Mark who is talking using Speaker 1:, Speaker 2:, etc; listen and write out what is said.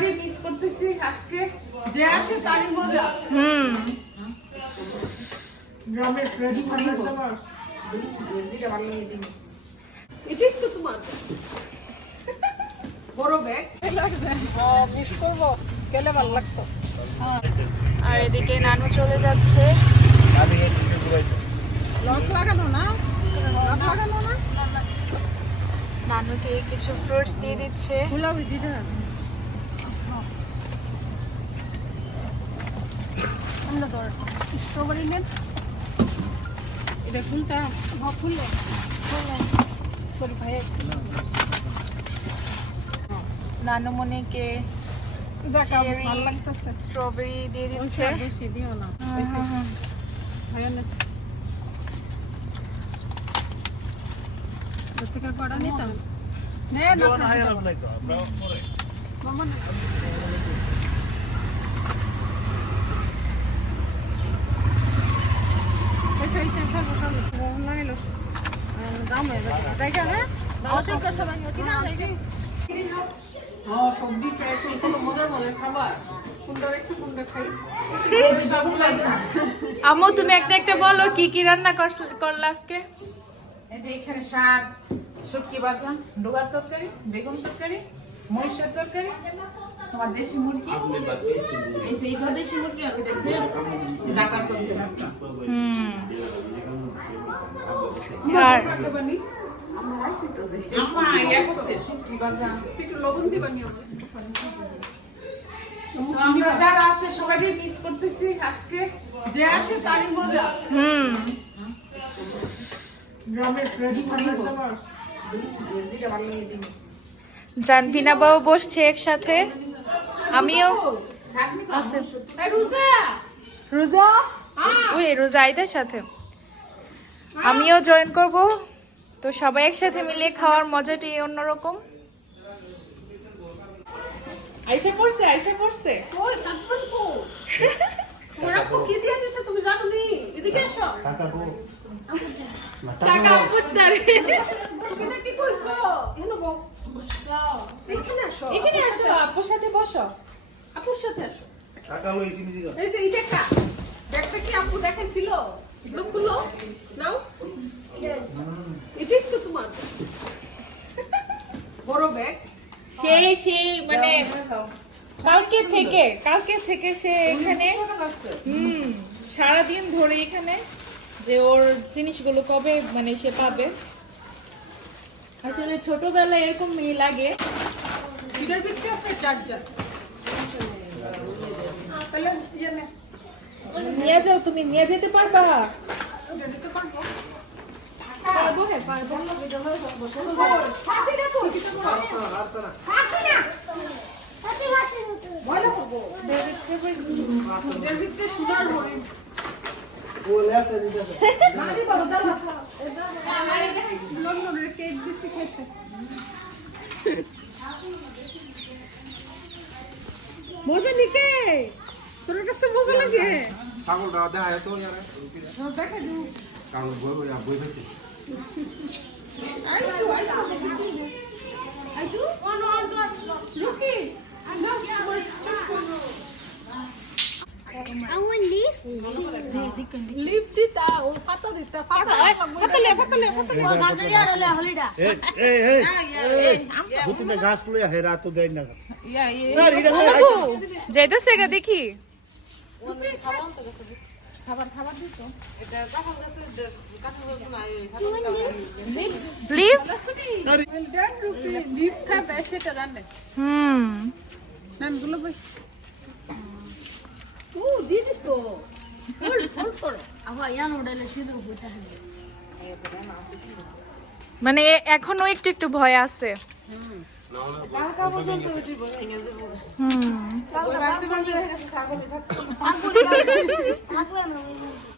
Speaker 1: Miss করতেছি আজকে।
Speaker 2: যে আসে তারই মজা।
Speaker 3: হুম।
Speaker 2: গ্রামের ফ্রেশ খাবার দাবার
Speaker 1: যেটা ভালো লাগে
Speaker 2: এটাই তো তোমার। বড় ব্যাগ মিস করব। গেলে ভালো লাগতো।
Speaker 3: আর এদিকে নানু চলে যাচ্ছে।
Speaker 2: লক লাগানো না? লক লাগানো না?
Speaker 3: নানুকে কিছু ফ্রুটস দিয়ে দিচ্ছে।
Speaker 2: আমরা ধর। স্ট্রবেরি নেন এটা ফুলটা হ্যাঁ ফুললে সরি ভাই।
Speaker 3: স্ট্রবেরি দিয়ে দিচ্ছে।
Speaker 2: বেশি দিও না। ভাইয়া না। দশ টাকার নিতাম? নে। না মামা না। এই এই এই থাকো থাকো মোহন লাগাইলো দাম হয়ে যাবে দেখা হ্যাঁ দাও ঠিক আছে সবাই কি না এই হ্যাঁ সবজি কোনো মজার মজার খাবার
Speaker 3: আম্মু তুমি একটা একটা বলো কি কি রান্না করলা আজকে?
Speaker 1: এই যে এখানে শাক শুটকি ভাজা ডোগার তরকারি বেগুন তরকারি মহিষের তরকারি তোমার দেশি মুরগি। এই যে এইটা দেশি মুরগি আর ডাকার তরকারি।
Speaker 3: হুম। আর?
Speaker 1: আমরা যারা আছে সবাইকে মিস করতেছি আজকে।
Speaker 2: যে আসে তারই মজা।
Speaker 3: হুম। জানভিনা বাবু বসছে একসাথে। আমিও।
Speaker 2: রুজা।
Speaker 3: রোজা? ওই রোজা আইদের সাথে। আমিও জয়েন করব। তো সবাই একসাথে মিলে খাওয়ার মজাটাই অন্যরকম। আইসা পড়ছে আইসা পড়ছে
Speaker 2: কই সাতজন কো তোমার আপু কি তুমি জানো নি এদিকে এসো
Speaker 3: টাকা পুত্তারে
Speaker 2: কি কইছো? এনো বউ। এখানে আসো
Speaker 3: এখানে আসো আপুর সাথে বসো।
Speaker 2: আপুর সাথে আসো এই যে এইটা কা ব্যাগটা কি আপু দেখাইছিল? খুলো। নাও। এটাই তো তোমার। বড় ব্যাগ
Speaker 3: সেই সেই মানে কালকে থেকে কালকে থেকে সে এখানে হুম সারাদিন ধরে এখানে যে ওর জিনিসগুলো কবে মানে সে পাবে। আসলে ছোটবেলায় এরকম মেয়ে লাগে।
Speaker 2: এটার ভিতরে আপনার চার্জার ইয়ে
Speaker 3: নিয়ে যাও তুমি নিয়ে যেতে পারবা।
Speaker 2: দিতে পারব।
Speaker 3: পারব হ্যাঁ পারব
Speaker 2: মজা নিকে তোর কাছে মজা লাগে
Speaker 4: ছাগলটা দেখা যেত ইয়ারে
Speaker 2: দেখা দিও
Speaker 4: কারণ বই বই বই ফেলতে
Speaker 2: আই তো আই তো আই তো রুকি না
Speaker 5: I want leaf.
Speaker 2: লিফ দিতা ও পাতা দিতা পাতা পাতা লে পাতা লে পাতা লে
Speaker 5: Oh, gasoil আর হলে হলিডা।
Speaker 6: এই এই এই ভূতুনে ঘাস লইয়া হেরা তো দেয় না
Speaker 3: যাইতেছে গা দেখি মানে এখনও একটু একটু ভয় আছে। হুম।